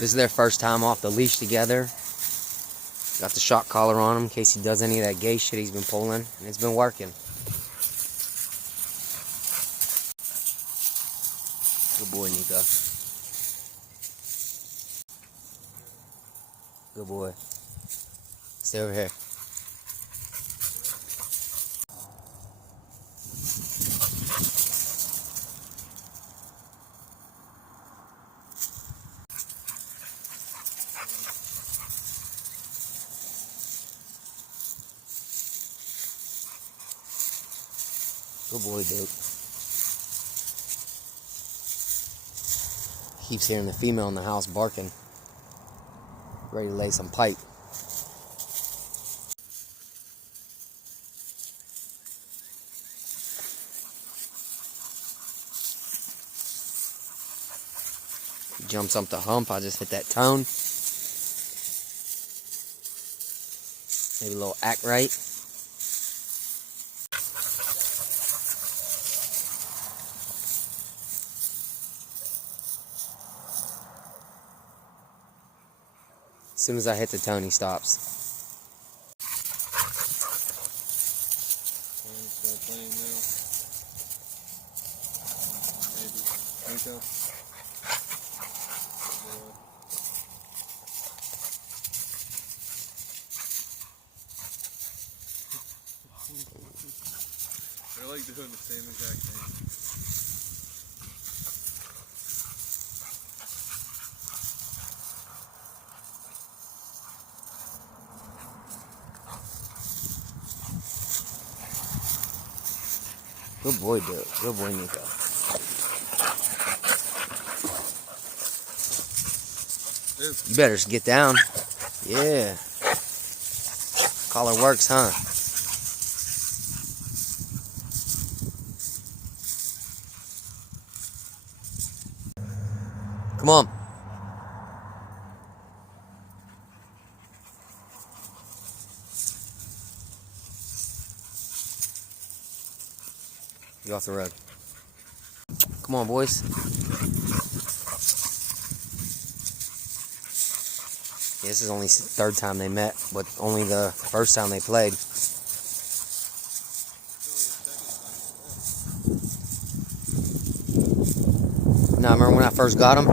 This is their first time off the leash together. Got the shock collar on him in case he does any of that gay shit he's been pulling, and it's been working. Good boy, Nico. Good boy. Stay over here. Good boy, Duke. Keeps hearing the female in the house barking. Ready to lay some pipe. He jumps up the hump. I just hit that tone. Maybe a little act right. As soon as I hit the tone, he stops. Start playing now. Maybe. Nico. They're like doing the same exact thing. Good boy, Duke. Good boy, Nico. You better just get down. Yeah. Collar works, huh? Come on. Get off the road. Come on, boys. Yeah, this is only the third time they met, but only the first time they played. Now, remember when I first got him?